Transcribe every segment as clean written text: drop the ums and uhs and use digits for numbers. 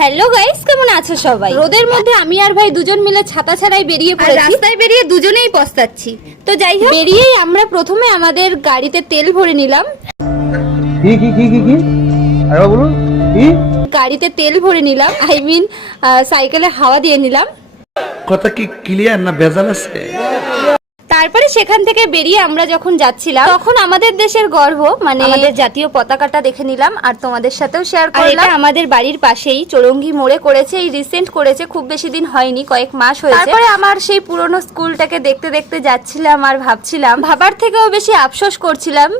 Hello guys, কেমন আছো সবাই? রোদের মধ্যে আমি আর ভাই দুজন মিলে ছাতা ছাড়াই বেরিয়ে পড়েছি। রাস্তায় বেরিয়ে দুজনেই পস্তাচ্ছি। তো যাই হোক, বেরিয়েই আমরা প্রথমে আমাদের গাড়িতে তেল ভরে নিলাম। কি আরে বলুন কি গাড়িতে তেল ভরে নিলাম, আই মিন সাইকেলে হাওয়া দিয়ে নিলাম। কথা কি ক্লিয়ার না ভেজাল আছে? তারপরে সেখান থেকে বেরিয়ে আমরা যখন যাচ্ছিলাম তখন আমাদের দেশের গর্ব মানে আমাদের জাতীয় পতাকাটা দেখে নিলাম আর তোমাদের সাথেও শেয়ার করলাম। এটা আমাদের বাড়ির পাশেই চৌরঙ্গি মোড়ে করেছে, এই রিসেন্ট করেছে, খুব বেশি দিন হয়নি, কয়েক মাস হয়েছে। তারপরে আমার সেই পুরনো স্কুলটাকে দেখতে দেখতে যাচ্ছিলাম আর ভাবছিলাম, ভাবার থেকেও বেশি আফসোস করছিলাম।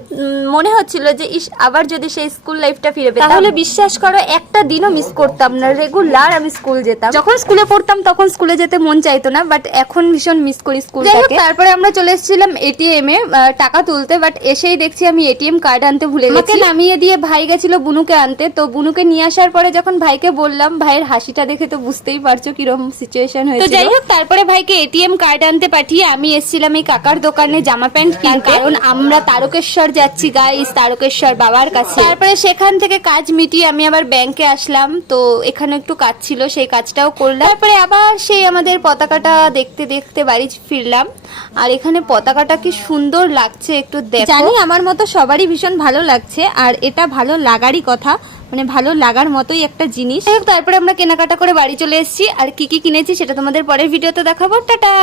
মনে হচ্ছিল যে ইস, আবার যদি সেই স্কুল লাইফটা ফিরে পেতাম তাহলে বিশ্বাস করো একটা দিনও মিস করতাম না। রেগুলার আমি স্কুল যেতাম। যখন স্কুলে পড়তাম তখন স্কুলে যেতে মন চাইতো না, বাট এখন ভীষণ মিস করি স্কুলটাকে। তারপরে আমরা চলে এসেছিলাম এটিএম এ টাকা তুলতে, বাট এসেই দেখছি আমি এটিএম কার্ড আনতে ভুলে গেছি। নামিয়ে দিয়ে ভাই গেছিল বুনুকে আনতে, তো বুনুকে নিয়ে আসার পরে যখন ভাইকে বললাম, ভাইয়ের হাসিটা দেখে তো বুঝতেই পারছো কিরকম সিচুয়েশন হয়েছিল। তো যাই হোক, তারপরে ভাইকে এটিএম কার্ড আনতে পাঠিয়ে আমি এসেছিলাম এই কাকার দোকানে জামা প্যান্ট কিনতে, কারণ আমরা তারকেশ্বর যাচ্ছি গাইস, তারকেশ্বর বাবার কাছে। তারপরে সেখান থেকে কাজ মিটিয়ে আমি আবার ব্যাংকে আসলাম, তো এখানে একটু কাজ ছিল, সেই কাজটাও করলাম। তারপরে আবার সেই আমাদের পতাকাটা দেখতে দেখতে বাড়ি ফিরলাম। আর এখানে পতাকাটা কি সুন্দর লাগছে একটু দেখো। জানি আমার মতো সবারই ভীষণ ভালো লাগছে, আর এটা ভালো লাগারই কথা, মানে ভালো লাগার মতোই একটা জিনিস। তারপরে আমরা কেনাকাটা করে বাড়ি চলে এসেছি, আর কি কি কিনেছি সেটা তোমাদের পরের ভিডিওতে দেখাবো। টাটা।